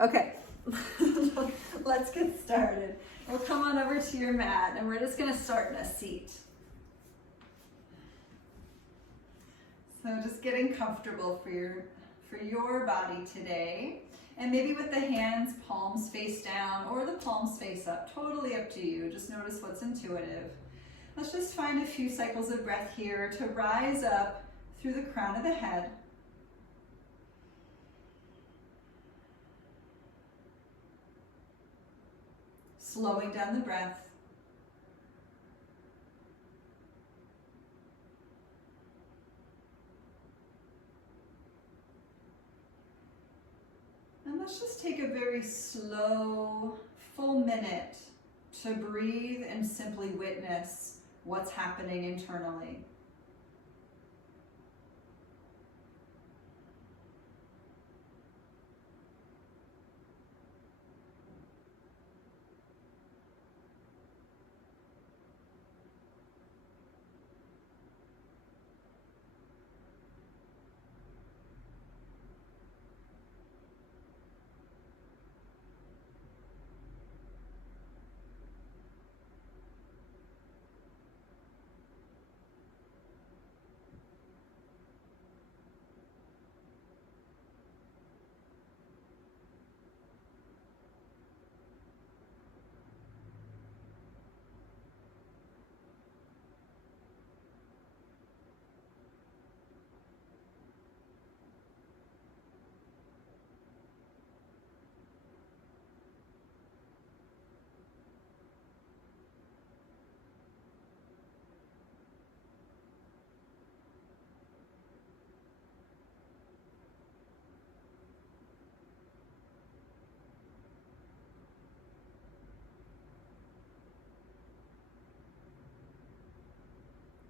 Okay, let's get started. We'll come on over to your mat and we're just gonna start in a seat. So just getting comfortable for your body today. And maybe with the hands, palms face down or the palms face up, totally up to you. Just notice what's intuitive. Let's just find a few cycles of breath here to rise up through the crown of the head. Slowing down the breath. And let's just take a very slow, full minute to breathe and simply witness what's happening internally.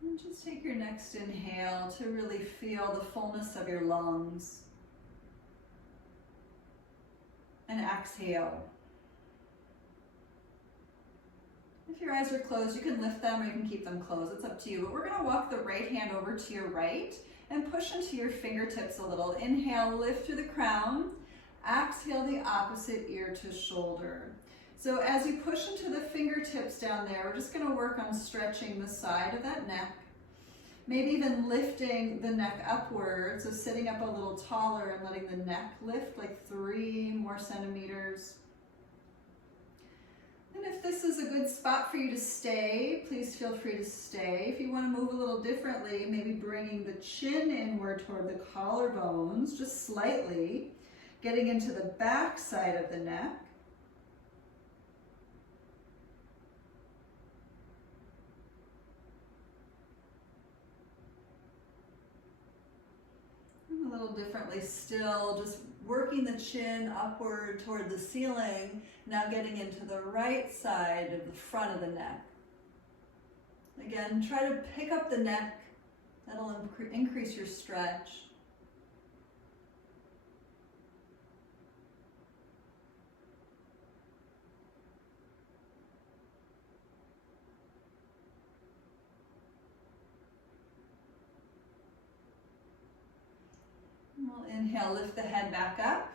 And just take your next inhale to really feel the fullness of your lungs. And exhale. If your eyes are closed, you can lift them or you can keep them closed. It's up to you. But we're going to walk the right hand over to your right and push into your fingertips a little. Inhale, lift through the crown. Exhale the opposite ear to shoulder. So as you push into the fingertips down there, we're just going to work on stretching the side of that neck. Maybe even lifting the neck upwards, so sitting up a little taller and letting the neck lift like 3 more centimeters. And if this is a good spot for you to stay, please feel free to stay. If you want to move a little differently, maybe bringing the chin inward toward the collarbones, just slightly, getting into the back side of the neck. A little differently still, just working the chin upward toward the ceiling, now getting into the right side of the front of the neck. Again, try to pick up the neck, that'll increase your stretch. We'll inhale, lift the head back up.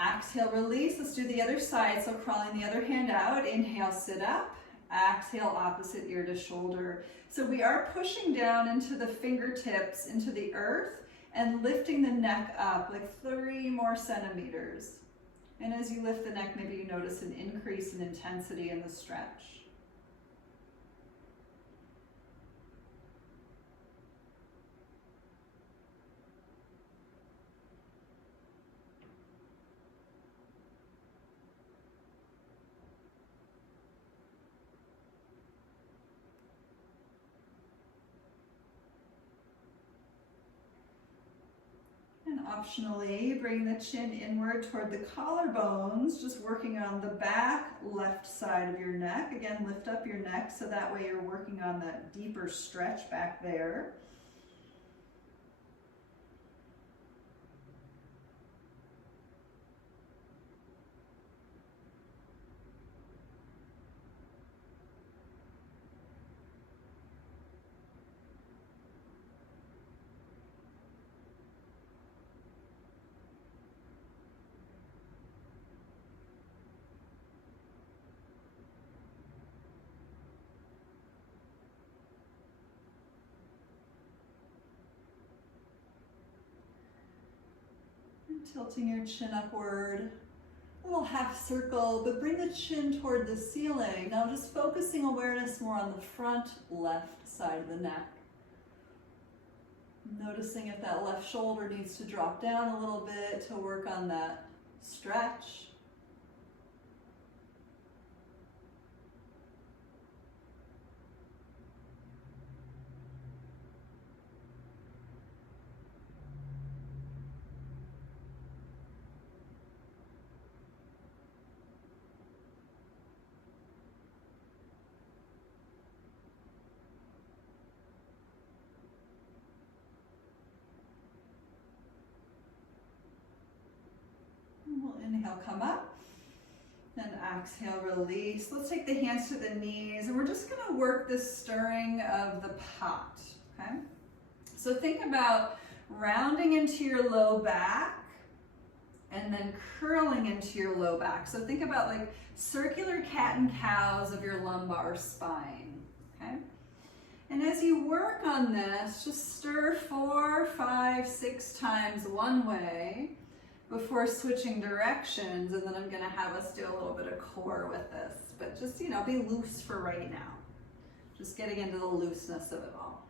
Exhale, release. Let's do the other side. So crawling the other hand out. Inhale, sit up. Exhale, opposite ear to shoulder. So we are pushing down into the fingertips, into the earth, and lifting the neck up like 3 more centimeters. And as you lift the neck, maybe you notice an increase in intensity in the stretch. Optionally, bring the chin inward toward the collarbones, just working on the back left side of your neck. Again, lift up your neck so that way you're working on that deeper stretch back there. Tilting your chin upward. A little half circle, but bring the chin toward the ceiling. Now just focusing awareness more on the front left side of the neck. Noticing if that left shoulder needs to drop down a little bit to work on that stretch. We'll inhale, come up, and exhale, release. Let's take the hands to the knees, and we're just gonna work this stirring of the pot, okay? So think about rounding into your low back, and then curling into your low back. So think about like circular cat and cows of your lumbar spine, okay? And as you work on this, just stir 4, 5, 6 times one way before switching directions, and then I'm gonna have us do a little bit of core with this, but just, you know, be loose for right now. Just getting into the looseness of it all.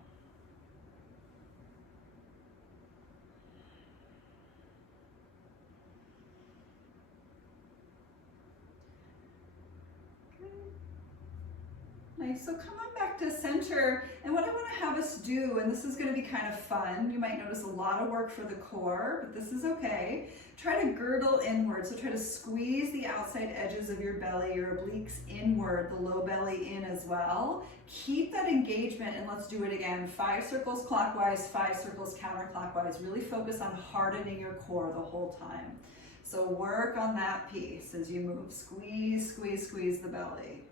Nice, so come on back to center, and what I want to have us do, and this is going to be kind of fun, you might notice a lot of work for the core, but this is okay. Try to girdle inward, so try to squeeze the outside edges of your belly, your obliques inward, the low belly in as well. Keep that engagement, and let's do it again. 5 circles clockwise, 5 circles counterclockwise. Really focus on hardening your core the whole time. So work on that piece as you move. Squeeze, squeeze, squeeze the belly.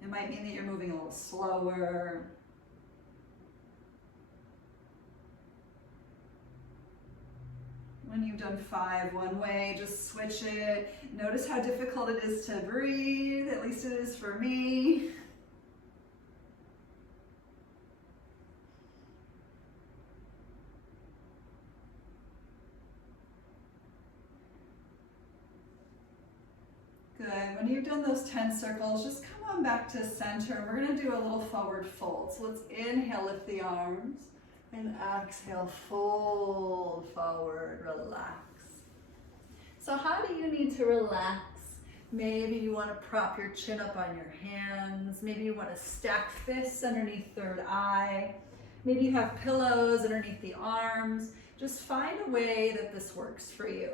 It might mean that you're moving a little slower. When you've done 5 one way, just switch it. Notice how difficult it is to breathe, at least it is for me. Good. When you've done those 10 circles, just come on back to center. We're going to do a little forward fold. So let's inhale, lift the arms, and exhale, fold forward, relax. So how do you need to relax? Maybe you want to prop your chin up on your hands. Maybe you want to stack fists underneath third eye. Maybe you have pillows underneath the arms. Just find a way that this works for you.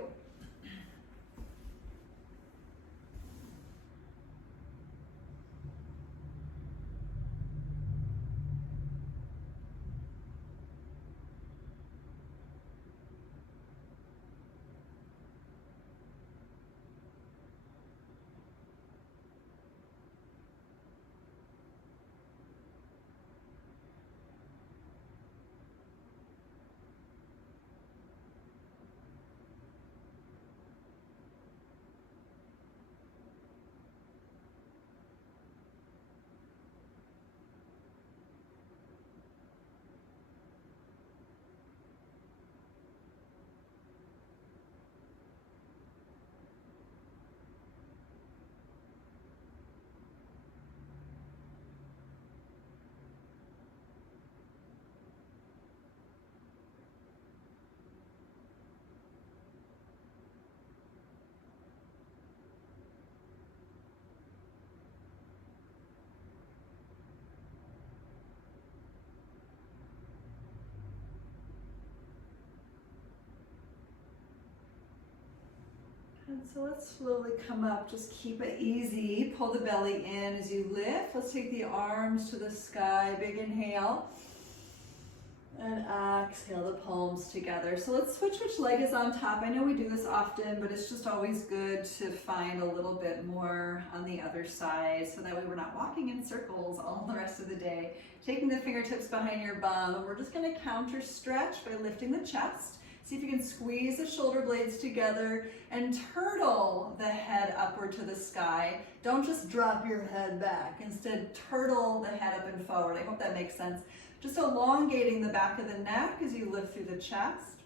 And so let's slowly come up, just keep it easy. Pull the belly in as you lift. Let's take the arms to the sky, big inhale. And exhale, the palms together. So let's switch which leg is on top. I know we do this often, but it's just always good to find a little bit more on the other side, so that way we're not walking in circles all the rest of the day. Taking the fingertips behind your bum, and we're just gonna counter stretch by lifting the chest. See if you can squeeze the shoulder blades together and turtle the head upward to the sky. Don't just drop your head back. Instead, turtle the head up and forward. I hope that makes sense. Just elongating the back of the neck as you lift through the chest.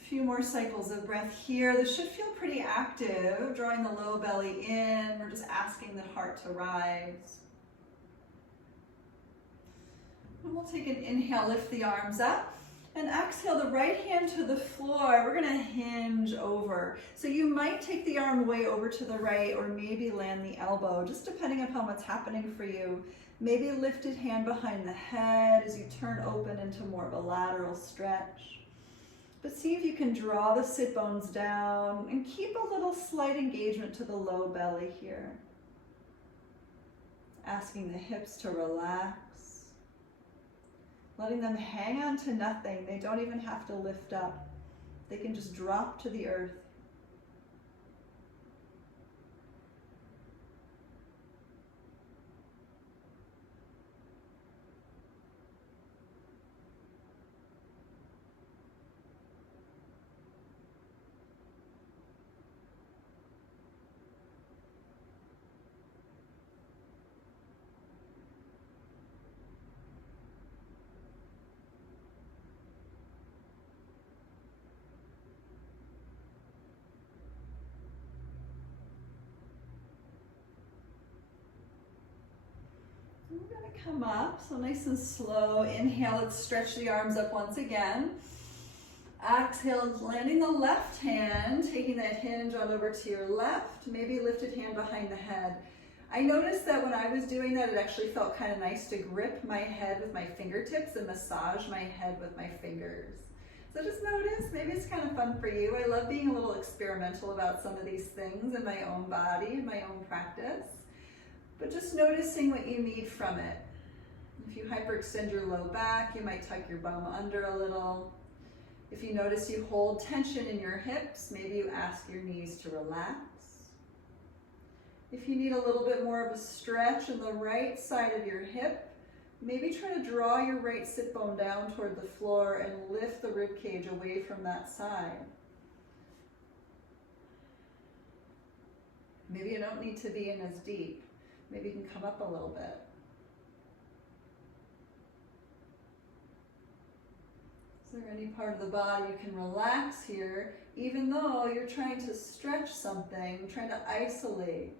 A few more cycles of breath here. This should feel pretty active, drawing the low belly in. We're just asking the heart to rise. And we'll take an inhale, lift the arms up. And exhale the right hand to the floor. We're gonna hinge over. So you might take the arm way over to the right or maybe land the elbow, just depending upon what's happening for you. Maybe a lifted hand behind the head as you turn open into more of a lateral stretch. But see if you can draw the sit bones down and keep a little slight engagement to the low belly here. Asking the hips to relax. Letting them hang on to nothing. They don't even have to lift up. They can just drop to the earth. We're going to come up, so nice and slow. Inhale, let's stretch the arms up once again. Exhale, landing the left hand, taking that hinge on over to your left, maybe lifted hand behind the head. I noticed that when I was doing that, it actually felt kind of nice to grip my head with my fingertips and massage my head with my fingers. So just notice, maybe it's kind of fun for you. I love being a little experimental about some of these things in my own body, in my own practice. But just noticing what you need from it. If you hyperextend your low back, you might tuck your bum under a little. If you notice you hold tension in your hips, maybe you ask your knees to relax. If you need a little bit more of a stretch in the right side of your hip, maybe try to draw your right sit bone down toward the floor and lift the rib cage away from that side. Maybe you don't need to be in as deep. Maybe you can come up a little bit. Is there any part of the body you can relax here, even though you're trying to stretch something, trying to isolate?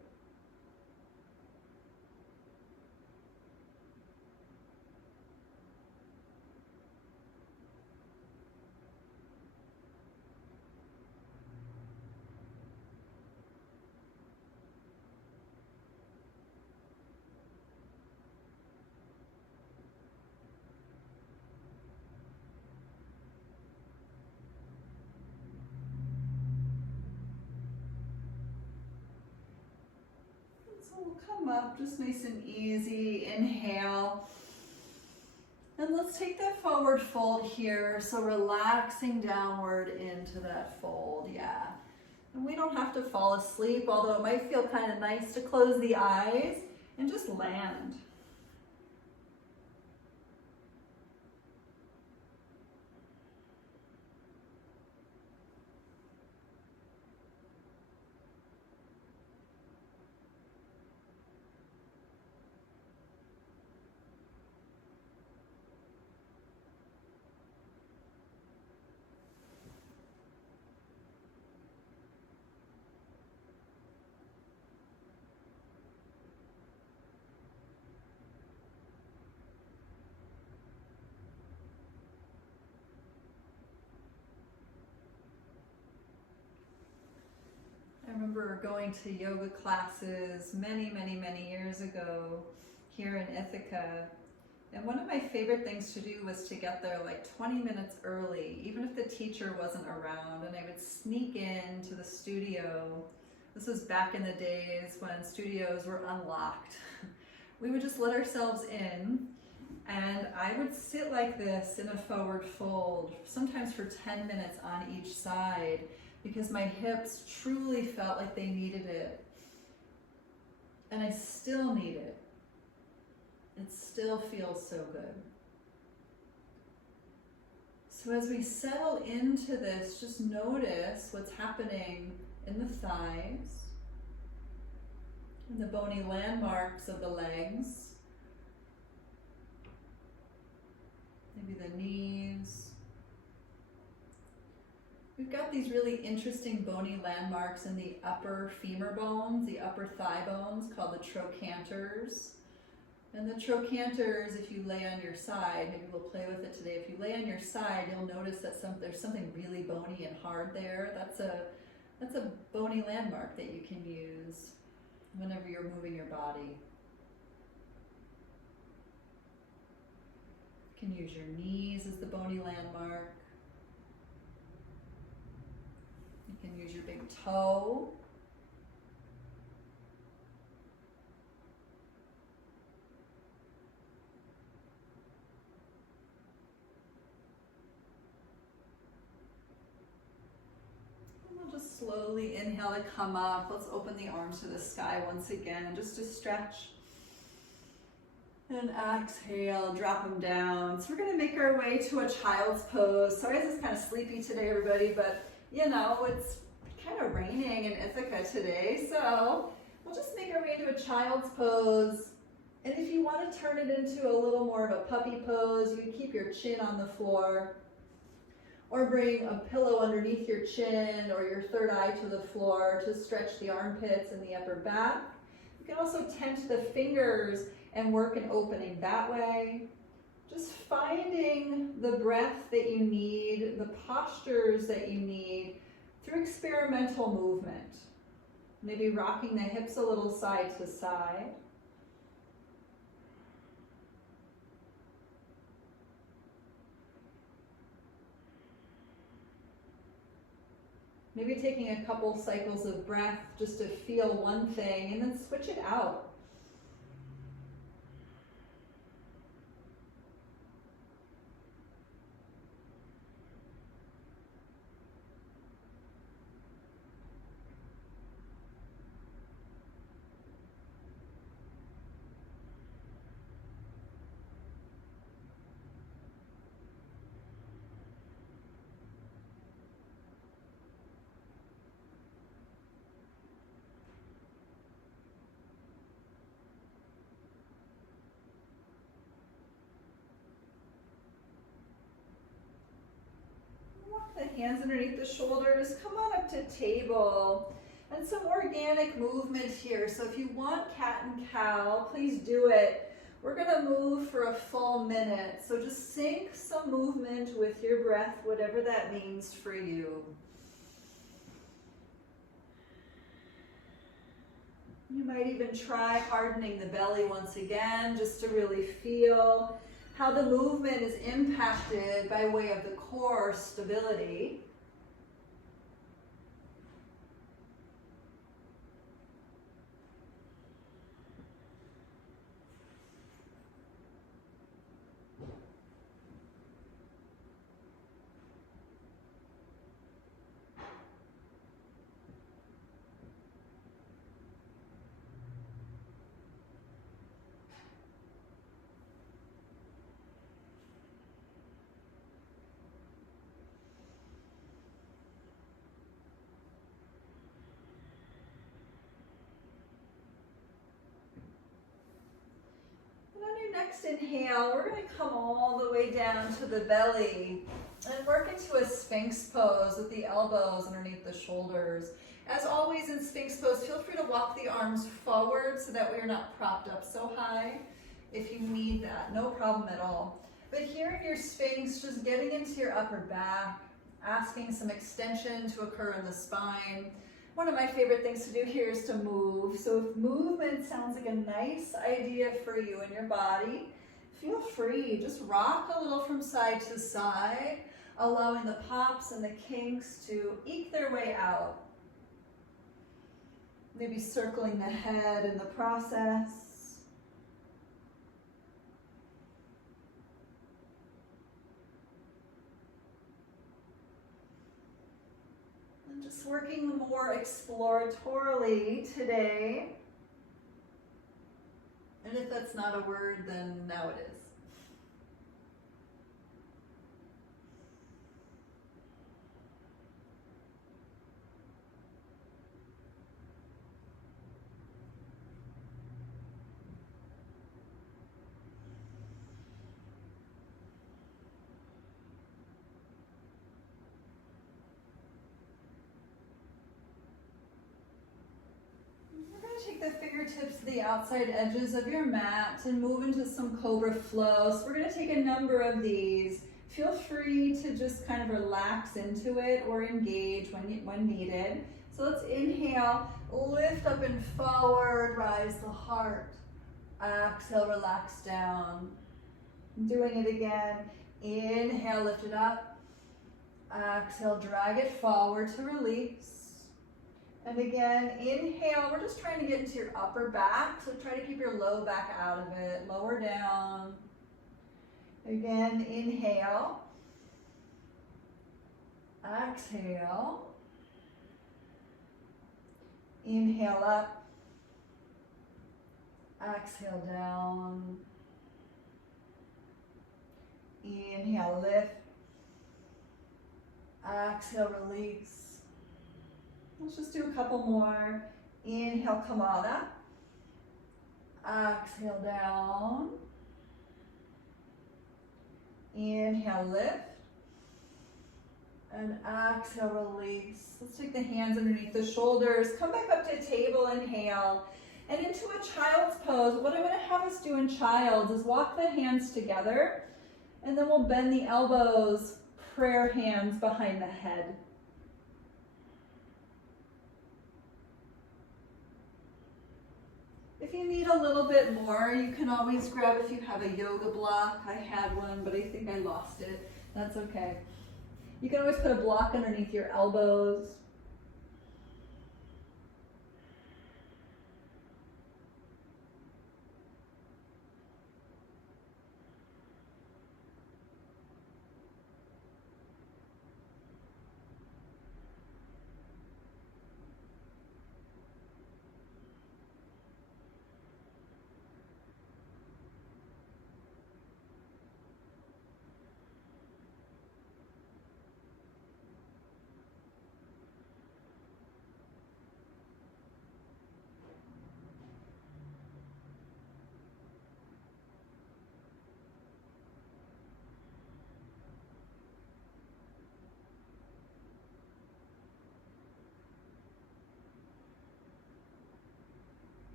We'll come up just nice and easy. Inhale. And let's take that forward fold here. So relaxing downward into that fold, yeah. And we don't have to fall asleep, although it might feel kind of nice to close the eyes and just land. I remember going to yoga classes many years ago here in Ithaca. And one of my favorite things to do was to get there like 20 minutes early, even if the teacher wasn't around, and I would sneak into the studio. This was back in the days when studios were unlocked. We would just let ourselves in, and I would sit like this in a forward fold, sometimes for 10 minutes on each side, because my hips truly felt like they needed it. And I still need it. It still feels so good. So as we settle into this, just notice what's happening in the thighs, in the bony landmarks of the legs. maybe the knees. We've got these really interesting bony landmarks in the upper femur bones, the upper thigh bones, called the trochanters. And the trochanters, if you lay on your side, maybe we'll play with it today. If you lay on your side, you'll notice that there's something really bony and hard there. That's a bony landmark that you can use whenever you're moving your body. You can use your knees as the bony landmark. You can use your big toe. And we'll just slowly inhale to come up. Let's open the arms to the sky once again, just to stretch. And exhale, drop them down. So we're gonna make our way to a child's pose. Sorry, this is kind of sleepy today, everybody, but you know, it's kind of raining in Ithaca today, so we'll just make our way into a child's pose. And if you want to turn it into a little more of a puppy pose, you can keep your chin on the floor, or bring a pillow underneath your chin or your third eye to the floor to stretch the armpits and the upper back. You can also tent the fingers and work an opening that way. Just finding the breath that you need, the postures that you need through experimental movement. Maybe rocking the hips a little side to side. Maybe taking a couple cycles of breath just to feel one thing and then switch it out. The hands underneath the shoulders, come on up to table. And some organic movement here. So if you want cat and cow, please do it. We're gonna move for a full minute. So just sync some movement with your breath, whatever that means for you. You might even try hardening the belly once again, just to really feel how the movement is impacted by way of the core stability. Next inhale, we're going to come all the way down to the belly and work into a Sphinx pose with the elbows underneath the shoulders. As always in Sphinx pose, feel free to walk the arms forward so that we are not propped up so high. If you need that, no problem at all. But here in your Sphinx, just getting into your upper back, asking some extension to occur in the spine. One of my favorite things to do here is to move. So if movement sounds like a nice idea for you in your body, feel free. Just rock a little from side to side, allowing the pops and the kinks to eke their way out. Maybe circling the head in the process. Just working more exploratorily today. And if that's not a word, then now it is. the fingertips to the outside edges of your mat and move into some Cobra Flow. So we're going to take a number of these. Feel free to just kind of relax into it or engage when needed. So let's inhale, lift up and forward, rise the heart. Exhale, relax down. Doing it again. Inhale, lift it up. Exhale, drag it forward to release. And again, inhale, we're just trying to get into your upper back, so try to keep your low back out of it, lower down. Again, inhale. Exhale. Inhale up. Exhale down. Inhale, lift. Exhale, release. Let's just do a couple more. Inhale, come on up. Exhale, down. Inhale, lift. And exhale, release. Let's take the hands underneath the shoulders. Come back up to a table, inhale. And into a child's pose. What I'm going to have us do in child's is walk the hands together. And then we'll bend the elbows, prayer hands behind the head. If you need a little bit more, you can always grab, if you have a yoga block. I had one, but I think I lost it. That's okay. You can always put a block underneath your elbows.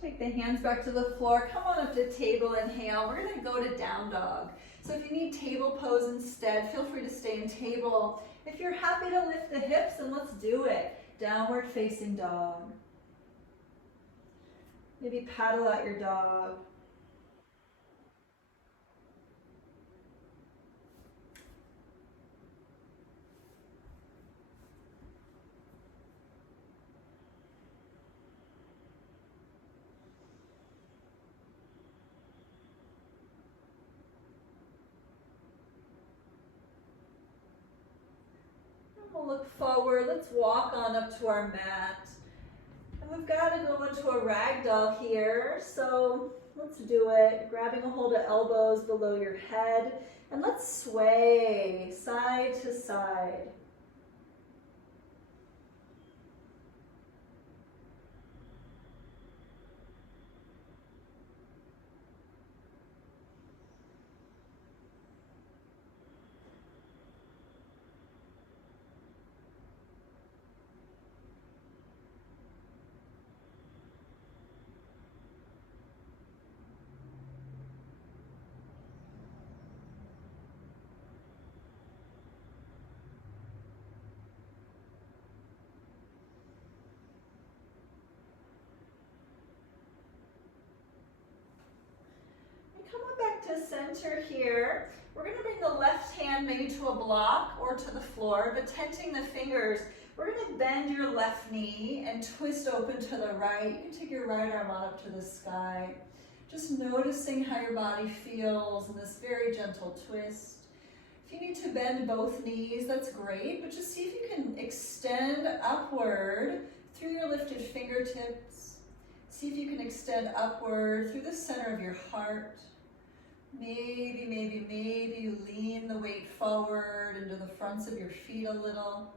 Take the hands back to the floor. Come on up to table, inhale. We're going to go to down dog. So if you need table pose instead, feel free to stay in table. If you're happy to lift the hips, then let's do it. Downward facing dog. Maybe paddle out your dog. We'll look forward. Let's walk on up to our mat. And we've got to go into a ragdoll here. So let's do it. Grabbing a hold of elbows below your head. And let's sway side to side. Come on back to center here. We're going to bring the left hand maybe to a block or to the floor, but tenting the fingers. We're going to bend your left knee and twist open to the right. You can take your right arm on up to the sky. Just noticing how your body feels in this very gentle twist. If you need to bend both knees, that's great, but just see if you can extend upward through your lifted fingertips. See if you can extend upward through the center of your heart. Maybe you lean the weight forward into the fronts of your feet a little.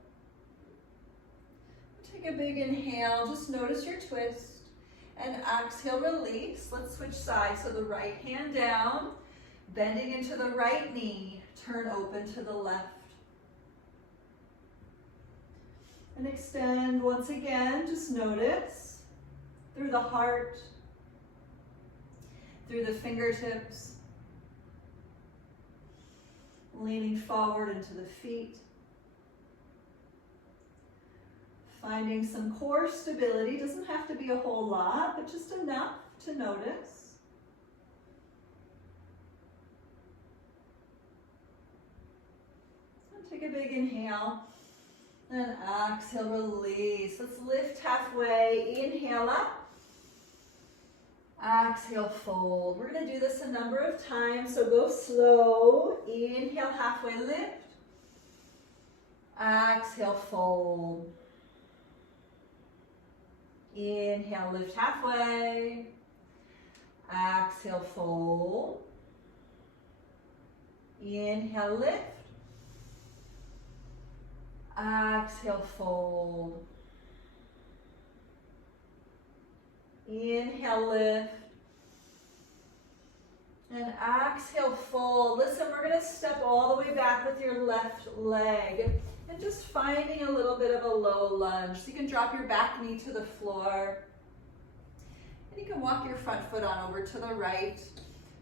Take a big inhale, just notice your twist. And exhale, release. Let's switch sides. So the right hand down, bending into the right knee, turn open to the left. And extend once again, just notice. through the heart, through the fingertips, leaning forward into the feet. Finding some core stability, doesn't have to be a whole lot, but just enough to notice. And take a big inhale, and exhale, release. Let's lift halfway, inhale up, exhale, fold. We're gonna do this a number of times, so go slow. Inhale, halfway lift, exhale, fold. Inhale, lift halfway. Exhale, fold. Inhale, lift. Exhale, fold. Inhale, lift. And exhale, fold. Listen, we're going to step all the way back with your left leg. And just finding a little bit of a low lunge. So you can drop your back knee to the floor. And you can walk your front foot on over to the right.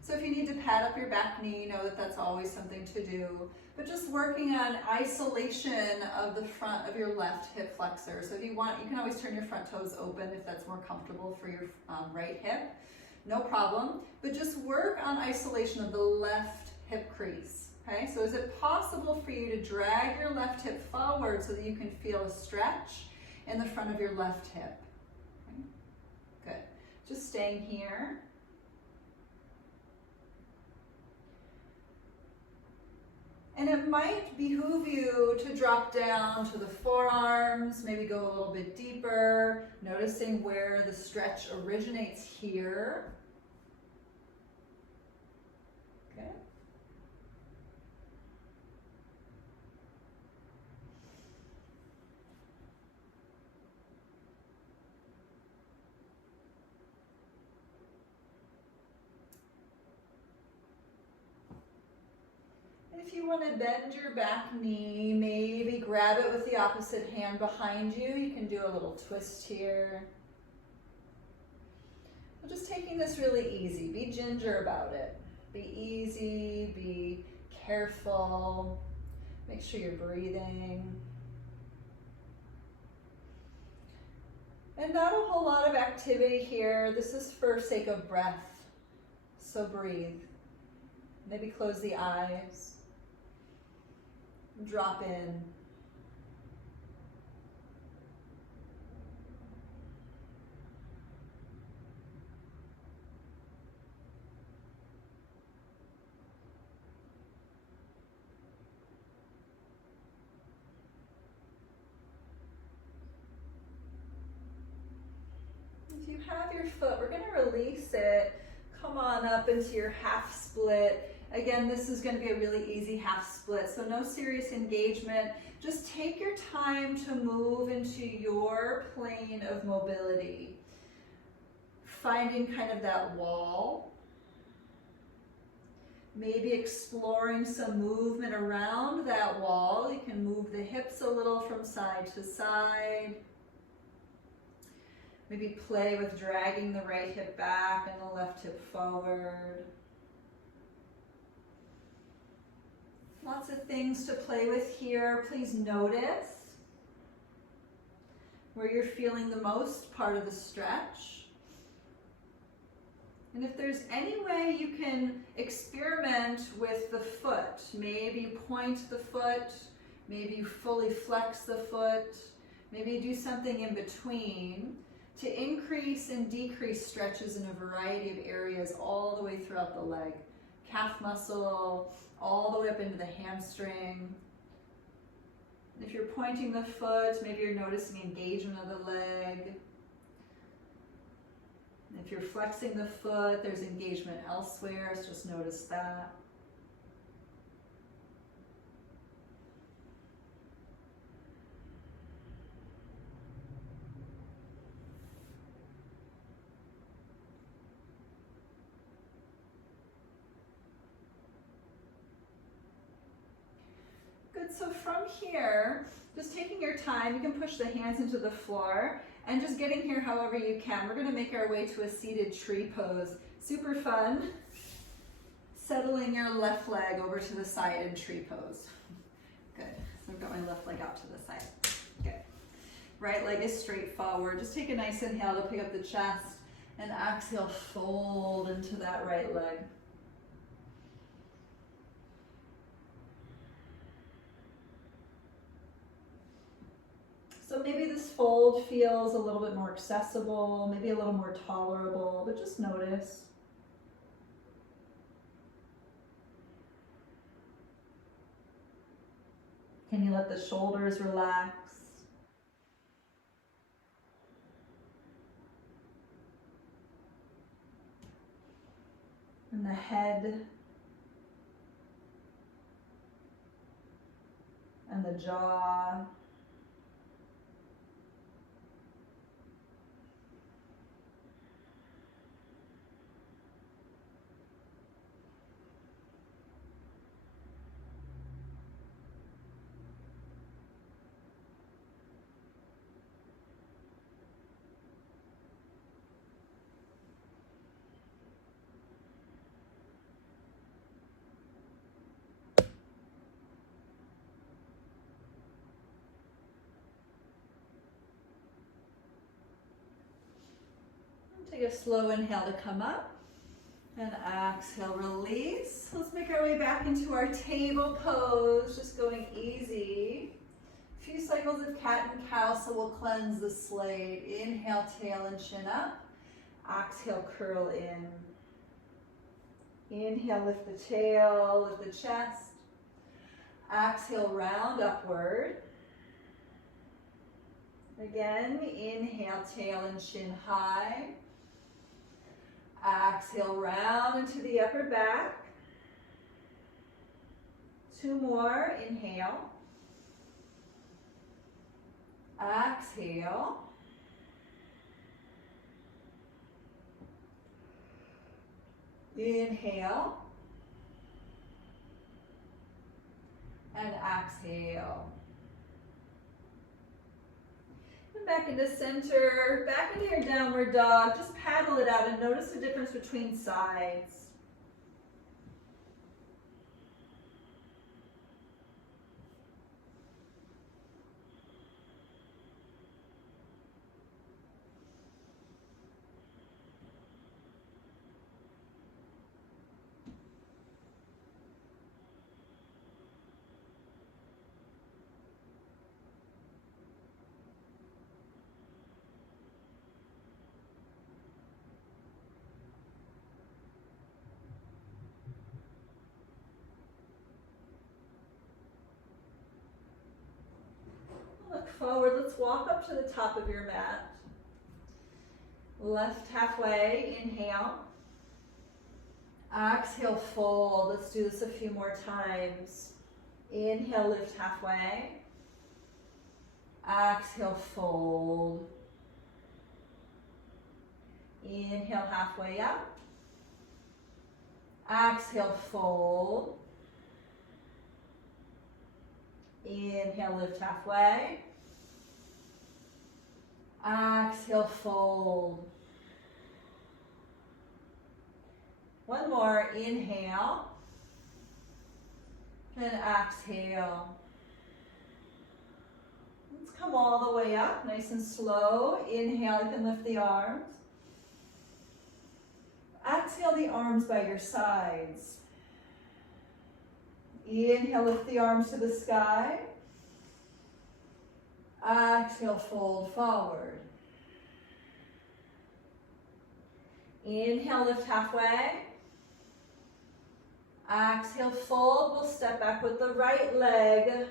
So if you need to pad up your back knee, know that that's always something to do. But just working on isolation of the front of your left hip flexor. So if you want, you can always turn your front toes open if that's more comfortable for your right hip. No problem. But just work on isolation of the left hip crease. Okay, so is it possible for you to drag your left hip forward so that you can feel a stretch in the front of your left hip? Okay. Good. Just staying here. And it might behoove you to drop down to the forearms, maybe go a little bit deeper, noticing where the stretch originates here. Okay. If you want to bend your back knee, maybe grab it with the opposite hand behind you. You can do a little twist here. We're just taking this really easy. Be ginger about it. Be easy, be careful. Make sure you're breathing. And not a whole lot of activity here. This is for sake of breath. So breathe. Maybe close the eyes. Drop in. If you have your foot, we're going to release it. Come on up into your half split. Again, this is going to be a really easy half split, so no serious engagement. Just take your time to move into your plane of mobility. Finding kind of that wall. Maybe exploring some movement around that wall. You can move the hips a little from side to side. Maybe play with dragging the right hip back and the left hip forward. Lots of things to play with here. Please notice where you're feeling the most part of the stretch. And if there's any way you can experiment with the foot, maybe you point the foot, maybe you fully flex the foot, maybe you do something in between to increase and decrease stretches in a variety of areas all the way throughout the leg. Calf muscle, all the way up into the hamstring. If you're pointing the foot, maybe you're noticing engagement of the leg. If you're flexing the foot, there's engagement elsewhere, so just notice that. Good, so from here, just taking your time, you can push the hands into the floor And just getting here however you can. We're gonna make our way to a seated tree pose. Super fun. Settling your left leg over to the side in tree pose. Good. So I've got my left leg out to the side. Good. Right leg is straight forward. Just take a nice inhale to pick up the chest and exhale, fold into that right leg. So maybe this fold feels a little bit more accessible, maybe a little more tolerable, but just notice. Can you let the shoulders relax? And the head and the jaw. Take a slow inhale to come up and exhale, release. Let's make our way back into our table pose, just going easy. A few cycles of cat and cow, so we'll cleanse the slate. Inhale, tail and chin up. Exhale, curl in. Inhale, lift the tail, lift the chest. Exhale, round upward. Again, inhale, tail and chin high. Exhale, round into the upper back. Two more, inhale. Exhale. Inhale. And exhale. Back into center, back into your downward dog. Just paddle it out and notice the difference between sides. Look forward, let's walk up to the top of your mat. Left halfway, inhale. Exhale, fold. Let's do this a few more times. Inhale, lift halfway. Exhale, fold. Inhale, halfway up. Exhale, fold. Inhale, lift halfway. Exhale, fold. One more, inhale. And exhale. Let's come all the way up, nice and slow. Inhale, you can lift the arms. Exhale the arms by your sides. Inhale, lift the arms to the sky. Exhale, fold forward. Inhale, lift halfway. Exhale, fold. We'll step back with the right leg.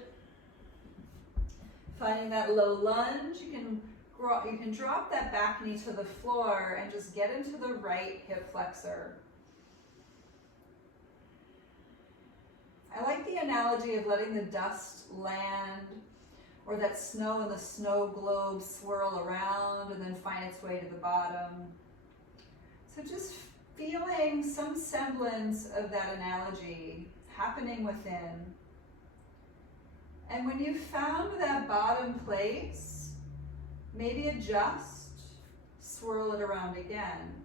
Finding that low lunge, you can drop that back knee to the floor and just get into the right hip flexor. I like the analogy of letting the dust land or that snow in the snow globe swirl around and then find its way to the bottom. So just feeling some semblance of that analogy happening within. And when you've found that bottom place, Maybe adjust, swirl it around again.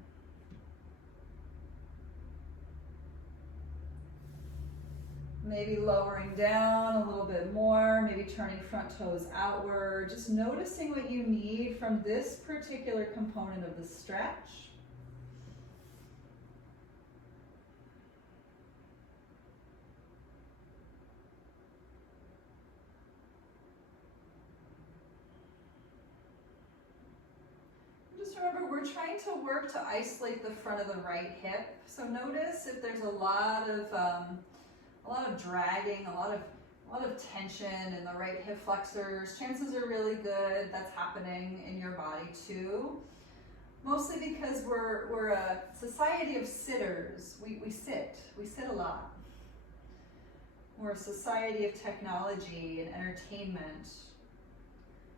Maybe lowering down a little bit more, maybe turning front toes outward, just noticing what you need from this particular component of the stretch. Just remember, we're trying to work to isolate the front of the right hip. So notice if there's a lot of dragging, a lot of tension in the right hip flexors. Chances are really good that's happening in your body too. Mostly because we're a society of sitters. We sit a lot. We're a society of technology and entertainment.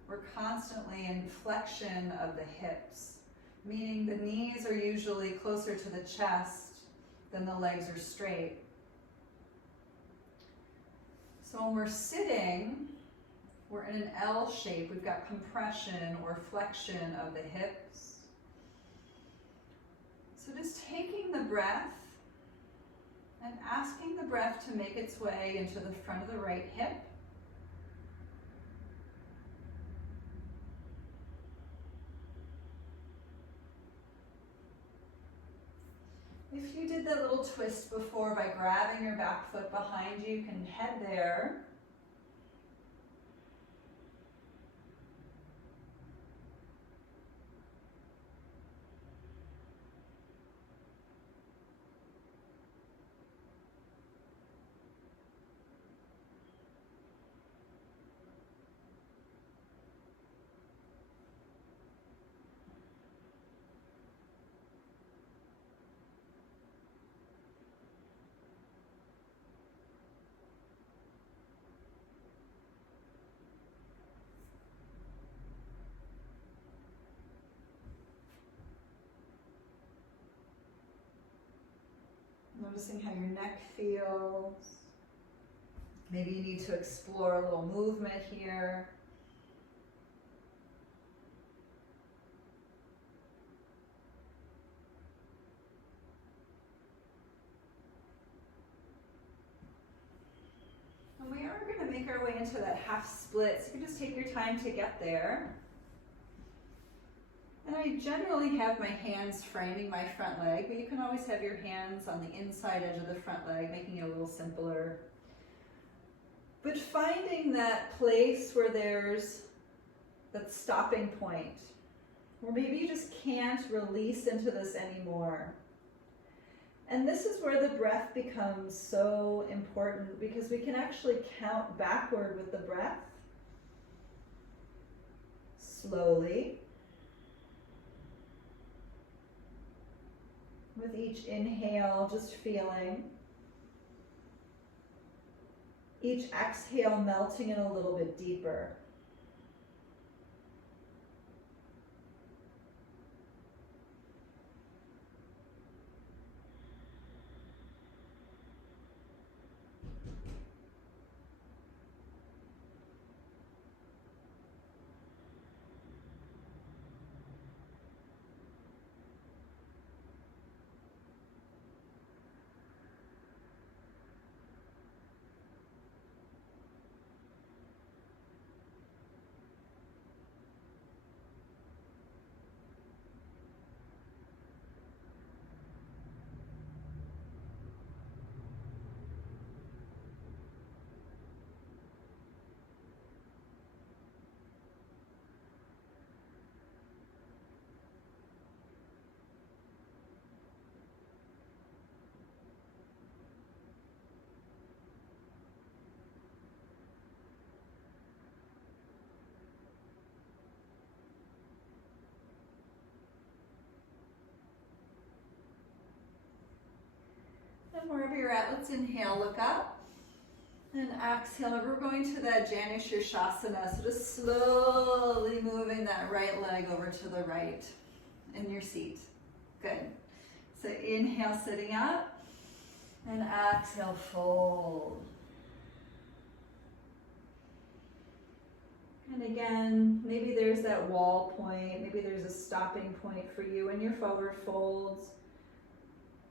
We're constantly in flexion of the hips, meaning the knees are usually closer to the chest than the legs are straight. So when we're sitting, we're in an L shape. We've got compression or flexion of the hips. So just taking the breath and asking the breath to make its way into the front of the right hip. If you did that little twist before by grabbing your back foot behind you, you can head there. Noticing how your neck feels. Maybe you need to explore a little movement here. And we are going to make our way into that half split, so you can just take your time to get there. And I generally have my hands framing my front leg, but you can always have your hands on the inside edge of the front leg, making it a little simpler. But finding that place where there's that stopping point, where maybe you just can't release into this anymore. And this is where the breath becomes so important, because we can actually count backward with the breath. Slowly. With each inhale, just feeling. Each exhale, melting in a little bit deeper. And wherever you're at, let's inhale, look up. And exhale, we're going to that Janu Shirshasana. So just slowly moving that right leg over to the right in your seat. Good. So inhale, sitting up. And exhale, fold. And again, maybe there's that wall point, maybe there's a stopping point for you in your forward folds.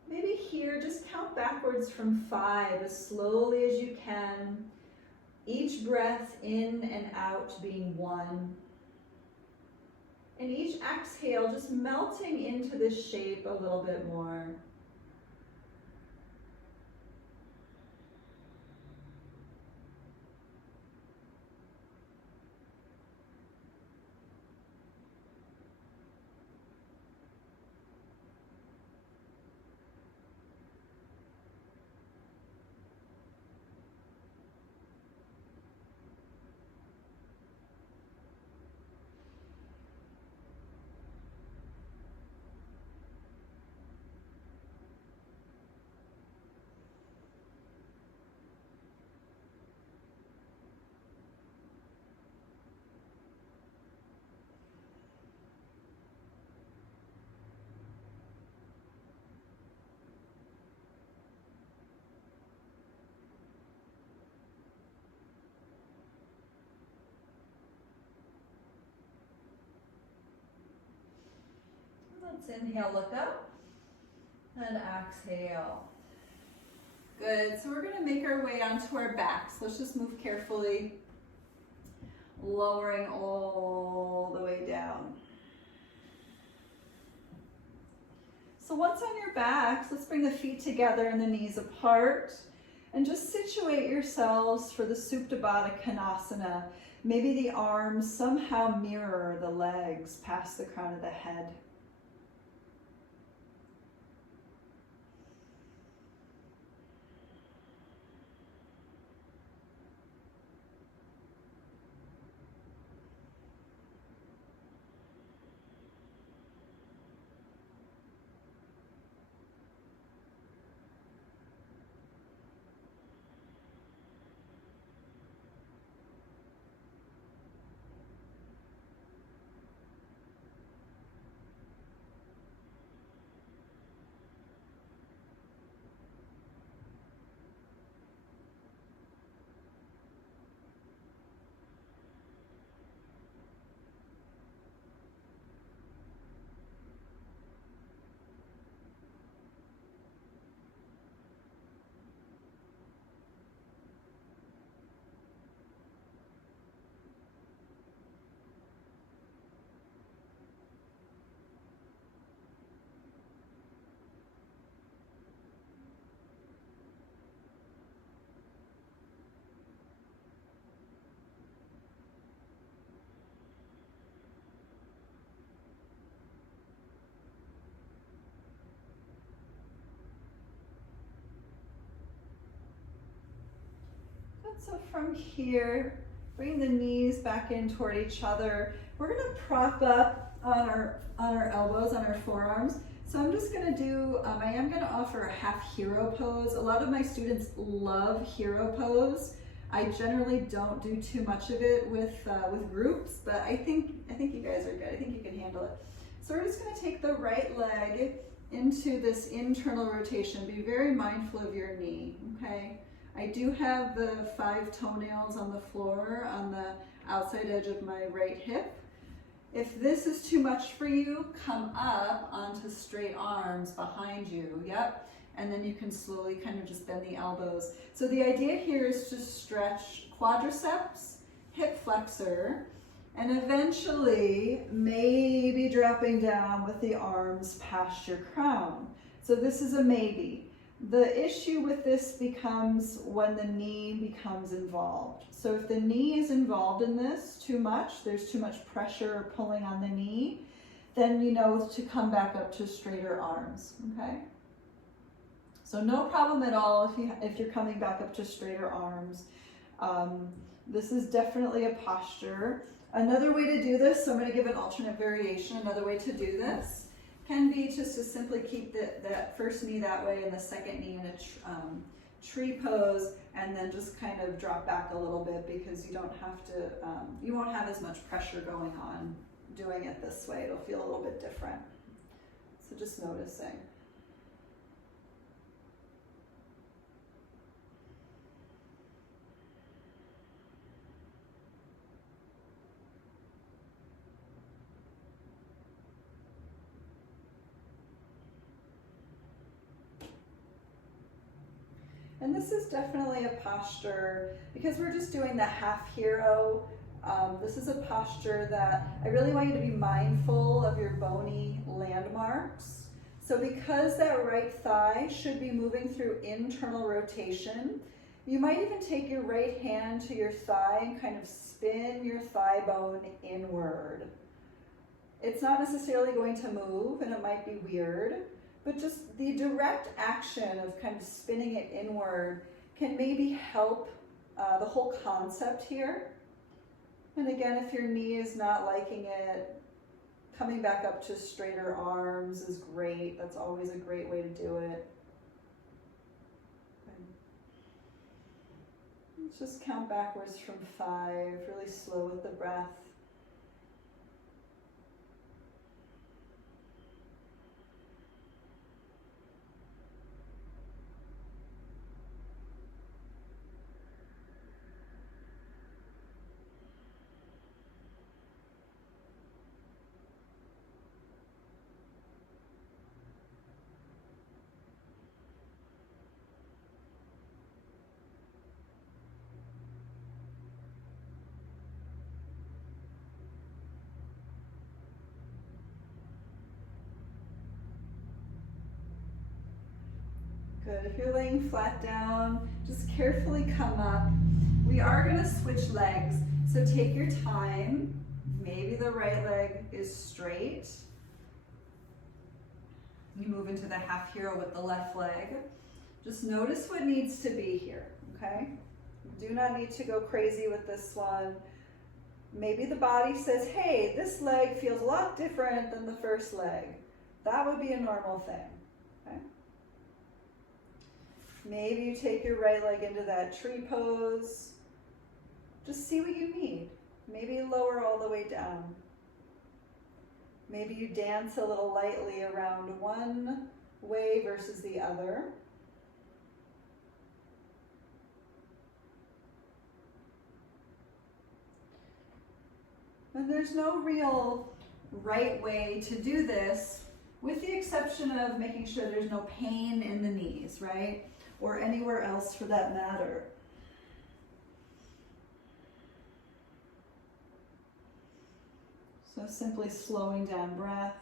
Maybe here, just count backwards from 5 as slowly as you can. Each breath in and out being 1. And each exhale just melting into this shape a little bit more. Let's inhale, look up, and exhale. Good, so we're gonna make our way onto our backs. Let's just move carefully, lowering all the way down. So once on your backs, let's bring the feet together and the knees apart, and just situate yourselves for the Supta Baddha Konasana. Maybe the arms somehow mirror the legs past the crown of the head. So from here, bring the knees back in toward each other. We're gonna prop up on our elbows, on our forearms. So I'm just gonna do, I am gonna offer a half hero pose. A lot of my students love hero pose. I generally don't do too much of it with groups, but I think you guys are good. I think you can handle it. So we're just gonna take the right leg into this internal rotation. Be very mindful of your knee, okay? I do have the 5 toenails on the floor on the outside edge of my right hip. If this is too much for you, come up onto straight arms behind you, yep. And then you can slowly kind of just bend the elbows. So the idea here is to stretch quadriceps, hip flexor, and eventually maybe dropping down with the arms past your crown. So this is a maybe. The issue with this becomes when the knee becomes involved. So if the knee is involved in this too much, there's too much pressure pulling on the knee, then you know to come back up to straighter arms, okay? So no problem at all if you're coming back up to straighter arms. This is definitely a posture. Another way to do this, so I'm going to give an alternate variation. Another way to do this can be just to simply keep that first knee that way and the second knee in a tree pose, and then just kind of drop back a little bit because you don't have to, you won't have as much pressure going on doing it this way. It'll feel a little bit different. So just noticing. And this is definitely a posture, because we're just doing the half hero. This is a posture that I really want you to be mindful of your bony landmarks. So because that right thigh should be moving through internal rotation, you might even take your right hand to your thigh and kind of spin your thigh bone inward. It's not necessarily going to move, and it might be weird, but just the direct action of kind of spinning it inward can maybe help the whole concept here. And again, if your knee is not liking it, coming back up to straighter arms is great. That's always a great way to do it. Let's just count backwards from 5, really slow with the breath. Good. If you're laying flat down, just carefully come up. We are going to switch legs, so take your time. Maybe the right leg is straight. You move into the half hero with the left leg. Just notice what needs to be here, okay? You do not need to go crazy with this one. Maybe the body says, hey, this leg feels a lot different than the first leg. That would be a normal thing, okay? Maybe you take your right leg into that tree pose. Just see what you need. Maybe lower all the way down. Maybe you dance a little lightly around one way versus the other. And there's no real right way to do this, with the exception of making sure there's no pain in the knees, right? Or anywhere else for that matter. So simply slowing down breath.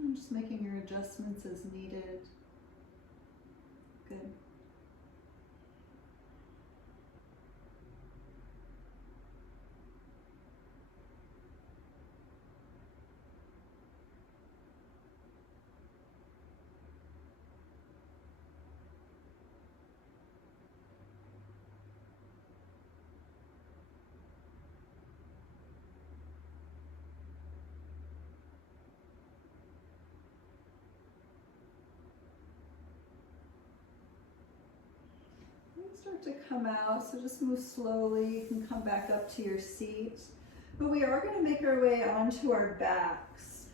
And just making your adjustments as needed. Good. Start to come out, so just move slowly. You can come back up to your seat. But we are going to make our way onto our backs.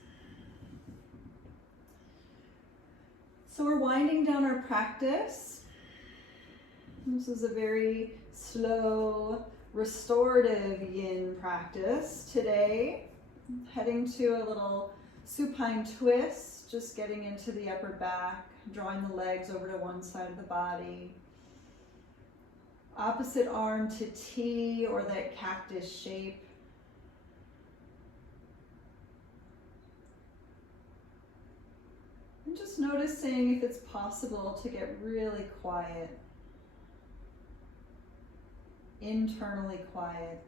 So we're winding down our practice. This is a very slow, restorative yin practice. Today, heading to a little Supine twist, just getting into the upper back, drawing the legs over to one side of the body. Opposite arm to T or that cactus shape. And just noticing if it's possible to get really quiet, internally quiet.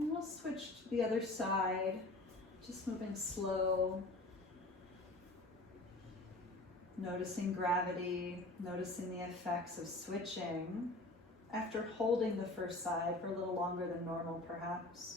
And we'll switch to the other side, just moving slow. Noticing gravity, noticing the effects of switching after holding the first side for a little longer than normal, perhaps.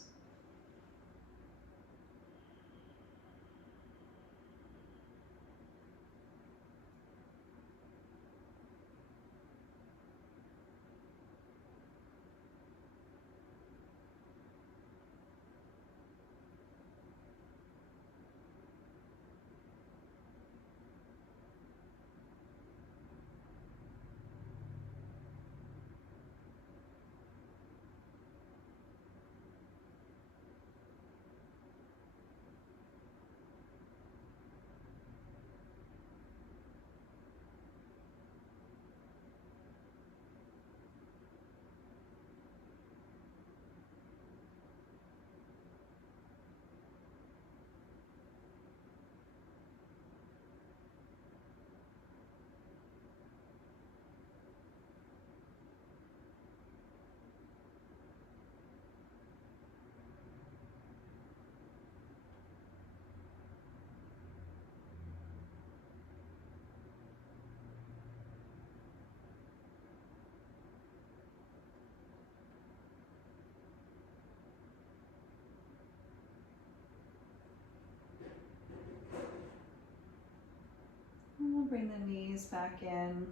And we'll bring the knees back in.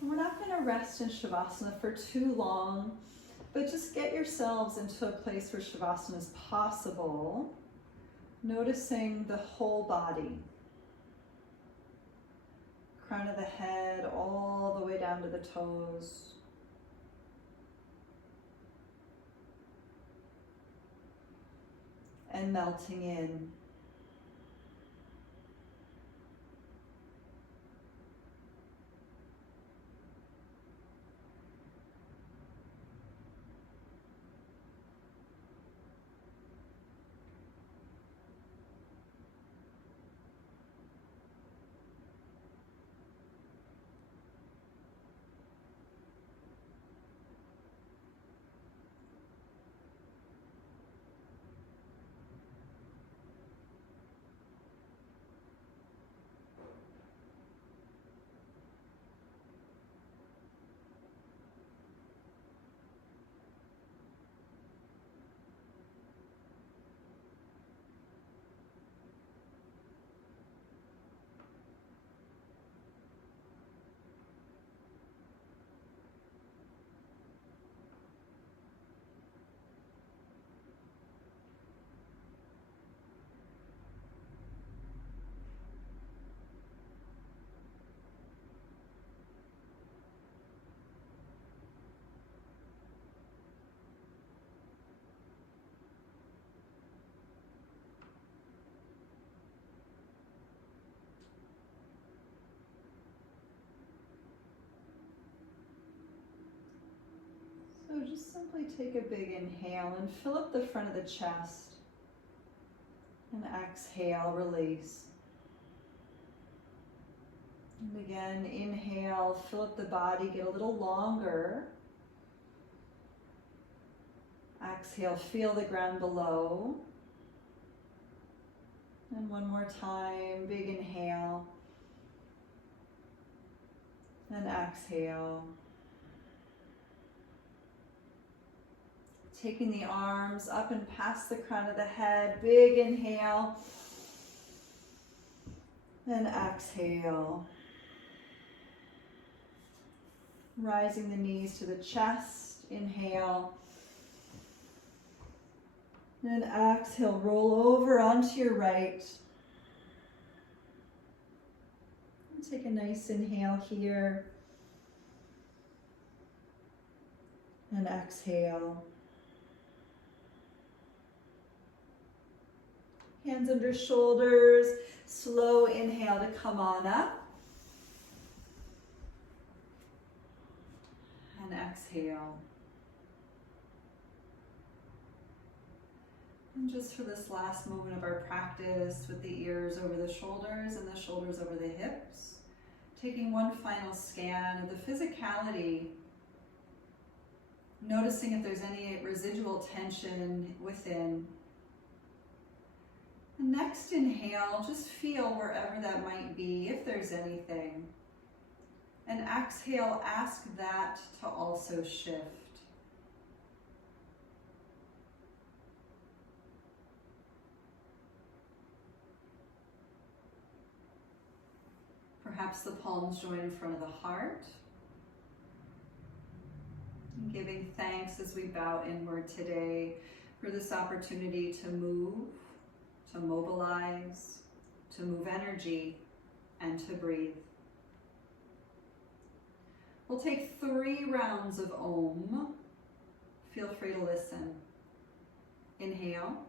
And we're not going to rest in Shavasana for too long, but just get yourselves into a place where Shavasana is possible, noticing the whole body. Crown of the head all the way down to the toes. And melting in. just simply take a big inhale and fill up the front of the chest. And exhale, release. And again, inhale, fill up the body, get a little longer. Exhale, feel the ground below. And one more time, big inhale. And exhale. Taking the arms up and past the crown of the head, big inhale. And exhale. Rising the knees to the chest, inhale. And exhale, roll over onto your right. And take a nice inhale here. And exhale. Hands under shoulders, slow inhale to come on up. And exhale. And just for this last moment of our practice with the ears over the shoulders and the shoulders over the hips, taking one final scan of the physicality, noticing if there's any residual tension within. And next inhale, just feel wherever that might be, if there's anything. And exhale, ask that to also shift. Perhaps the palms join in front of the heart. And giving thanks as we bow inward today for this opportunity to move, to mobilize, to move energy, and to breathe. We'll take 3 rounds of Om. Feel free to listen. Inhale.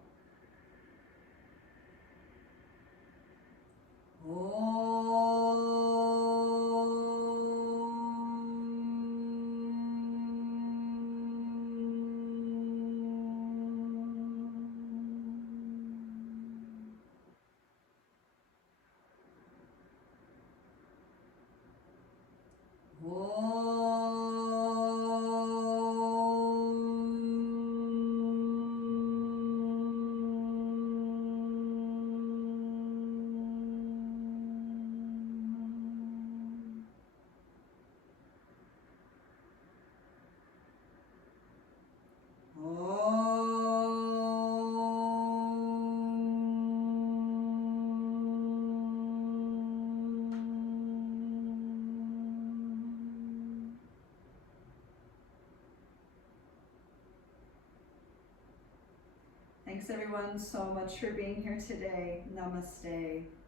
Thanks everyone so much for being here today. Namaste.